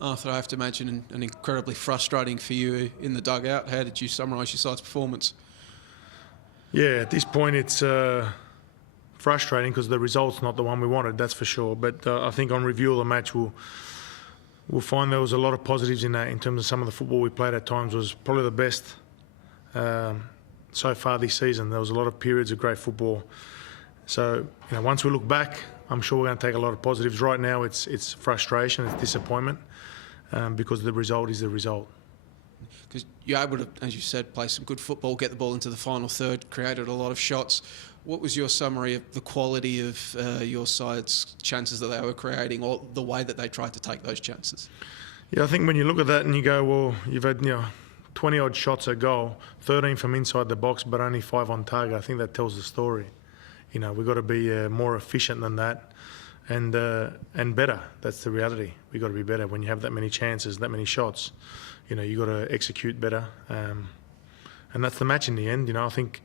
Arthur, I have to imagine an incredibly frustrating for you in the dugout. How did you summarise your side's performance? Yeah, at this point it's frustrating because the result's not the one we wanted, that's for sure. But I think on review of the match we'll find there was a lot of positives in that in terms of some of the football we played at times was probably the best so far this season. There was a lot of periods of great football. So, once we look back, I'm sure we're going to take a lot of positives. Right now it's frustration, it's disappointment because the result is the result. Because you're able to, as you said, play some good football, get the ball into the final third, created a lot of shots. What was your summary of the quality of your side's chances that they were creating, or the way that they tried to take those chances? Yeah, I think when you look at that and you go, well, you've had 20-odd shots at goal, 13 from inside the box, but only 5 on target. I think that tells the story. We've got to be more efficient than that and better. That's the reality. We've got to be better. When you have that many chances, that many shots, you've got to execute better. And that's the match in the end. I think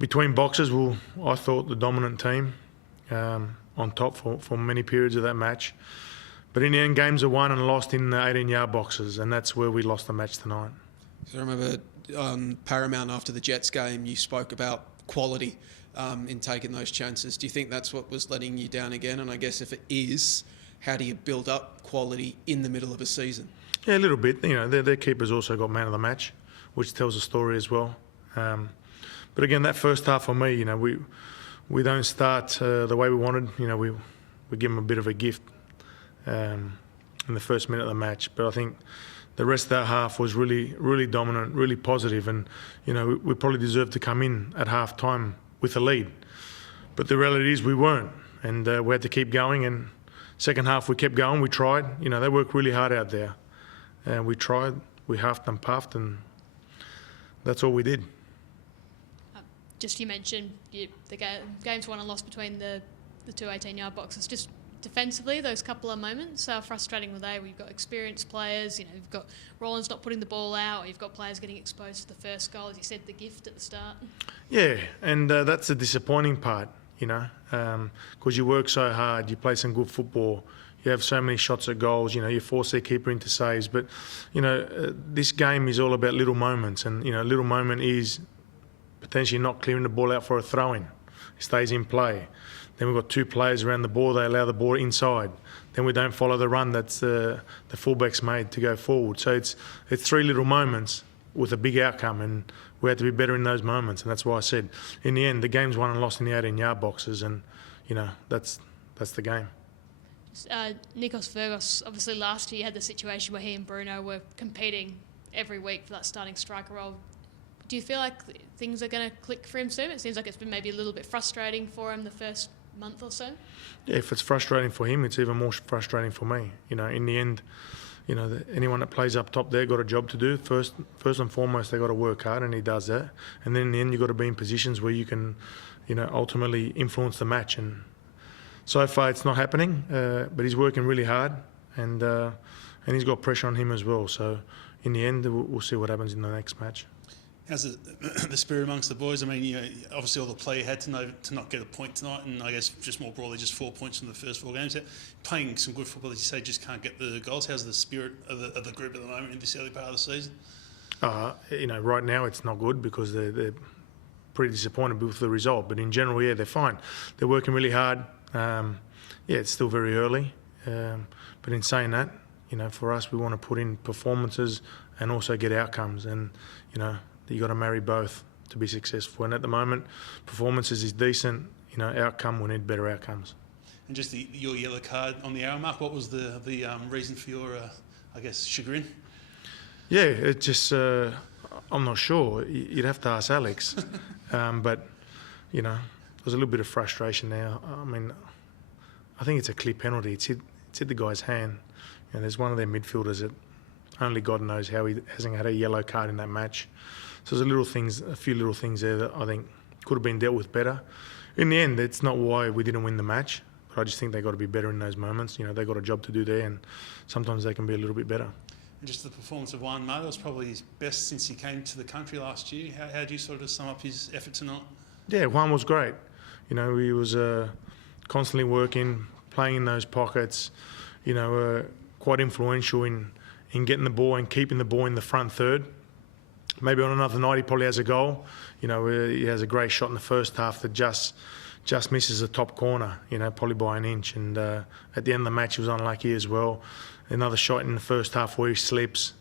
between boxes, I thought the dominant team on top for many periods of that match. But in the end, games are won and lost in the 18-yard boxes, and that's where we lost the match tonight. So I remember Paramount after the Jets game, you spoke about quality in taking those chances. Do you think that's what was letting you down again? And I guess if it is, how do you build up quality in the middle of a season? Yeah, a little bit. Their keeper's also got man of the match, which tells a story as well. But again, that first half for me, we don't start the way we wanted. We give them a bit of a gift in the first minute of the match. But I think the rest of that half was really, really dominant, really positive, and we probably deserved to come in at half time with a lead. But the reality is we weren't, and we had to keep going. And second half we kept going. We tried. They worked really hard out there, and we tried. We huffed and puffed, and that's all we did. Just you mentioned the games won and lost between the two 18-yard boxes. Just defensively, those couple of moments, how frustrating were they? We've got experienced players, you've got Rollins not putting the ball out, or you've got players getting exposed to the first goal, as you said, the gift at the start. Yeah, and that's the disappointing part, because you work so hard, you play some good football, you have so many shots at goals, you force their keeper into saves, but, this game is all about little moments, and, a little moment is potentially not clearing the ball out for a throw-in. It stays in play. Then we've got 2 players around the ball, they allow the ball inside. Then we don't follow the run that's the fullback's made to go forward. So it's 3 little moments with a big outcome, and we had to be better in those moments. And that's why I said, in the end, the game's won and lost in the 18-yard boxes, and, that's the game. Nikos Virgos, obviously last year you had the situation where he and Bruno were competing every week for that starting striker role. Do you feel like things are going to click for him soon? It seems like it's been maybe a little bit frustrating for him the first month or so. Yeah, if it's frustrating for him, it's even more frustrating for me. In the end, anyone that plays up top there got a job to do. First and foremost, they got to work hard, and he does that. And then in the end, you've got to be in positions where you can, ultimately influence the match. And so far, it's not happening. But he's working really hard, and he's got pressure on him as well. So in the end, we'll see what happens in the next match. How's the spirit amongst the boys? I mean, obviously all the play you had to not get a point tonight, and I guess just more broadly, just 4 points from the first 4 games. Playing some good football, as you say, just can't get the goals. How's the spirit of the group at the moment in this early part of the season? Right now it's not good because they're pretty disappointed with the result. But in general, yeah, they're fine. They're working really hard. It's still very early. But in saying that, for us, we want to put in performances and also get outcomes, and you got to marry both to be successful. And at the moment, performances is decent. Outcome, we need better outcomes. And just your yellow card on the hour mark, what was the reason for your, chagrin? Yeah, it just, I'm not sure. You'd have to ask Alex. But, there's a little bit of frustration now. I mean, I think it's a clear penalty. It's hit the guy's hand. And there's one of their midfielders that only God knows how he hasn't had a yellow card in that match. So there's a few little things there that I think could have been dealt with better. In the end, it's not why we didn't win the match, but I just think they got to be better in those moments. They got a job to do there, and sometimes they can be a little bit better. And just the performance of Juan Mata was probably his best since he came to the country last year. How do you sort of sum up his effort tonight? Yeah, Juan was great. He was constantly working, playing in those pockets, quite influential in getting the ball and keeping the ball in the front third. Maybe on another night he probably has a goal. You know, he has a great shot in the first half that just misses the top corner, you know, probably by an inch. And at the end of the match he was unlucky as well. Another shot in the first half where he slips.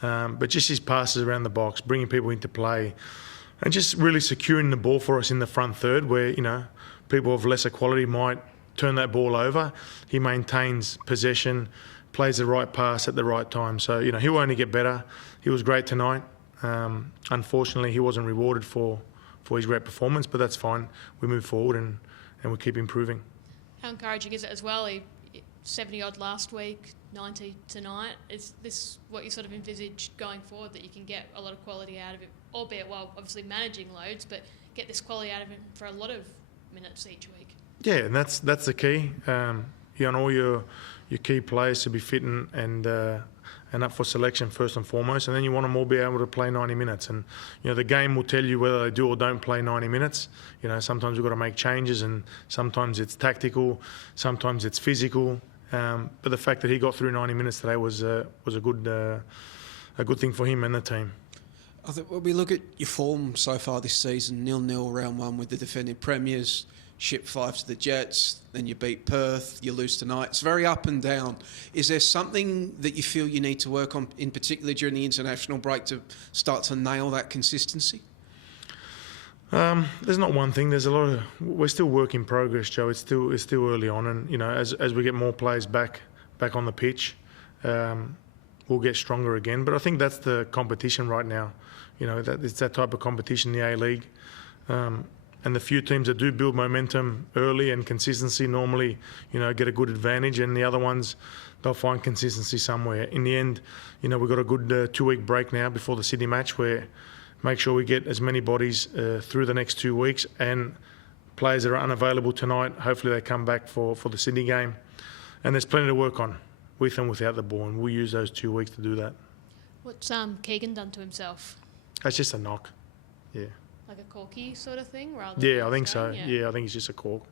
But just his passes around the box, bringing people into play, and just really securing the ball for us in the front third where, you know, people of lesser quality might turn that ball over. He maintains possession, plays the right pass at the right time. So, you know, he'll only get better. He was great tonight. Unfortunately, he wasn't rewarded for his great performance, but that's fine. We move forward and we keep improving. How encouraging is it as well? 70-odd last week, 90 tonight. Is this what you sort of envisage going forward, that you can get a lot of quality out of it, albeit while obviously managing loads, but get this quality out of it for a lot of minutes each week? Yeah, and that's the key. You want all your key players to be fit and up for selection first and foremost, and then you want them all be able to play 90 minutes. And you know, the game will tell you whether they do or don't play 90 minutes. You know, sometimes we've got to make changes, and sometimes it's tactical, sometimes it's physical. But the fact that he got through 90 minutes today was a good thing for him and the team. I think when we look at your form so far this season, 0-0 round one with the defending premiers, ship 5 to the Jets, then you beat Perth, you lose tonight. It's very up and down. Is there something that you feel you need to work on, in particular during the international break, to start to nail that consistency? There's not one thing. There's a lot of. We're still work in progress, Joe. It's still early on, and you know, as we get more players back on the pitch, we'll get stronger again. But I think that's the competition right now. You know, it's that type of competition in the A-League. And the few teams that do build momentum early and consistency normally, you know, get a good advantage, and the other ones, they'll find consistency somewhere. In the end, you know, we've got a good 2-week break now before the Sydney match, where make sure we get as many bodies through the next 2 weeks, and players that are unavailable tonight, hopefully they come back for the Sydney game. And there's plenty to work on with and without the ball, and we'll use those 2 weeks to do that. What's Keegan done to himself? That's just a knock, yeah. Like a corky sort of thing? Yeah, I think so. Yeah, I think it's just a cork.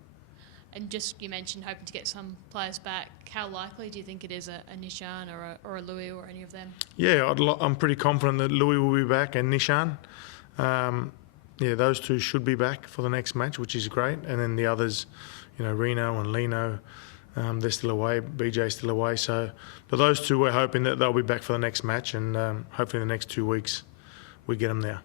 And just, you mentioned hoping to get some players back. How likely do you think it is a Nishan or a Louis or any of them? Yeah, I'm pretty confident that Louis will be back and Nishan. Yeah, those two should be back for the next match, which is great. And then the others, you know, Reno and Lino, they're still away. BJ's still away. But those two, we're hoping that they'll be back for the next match, and hopefully in the next 2 weeks we get them there.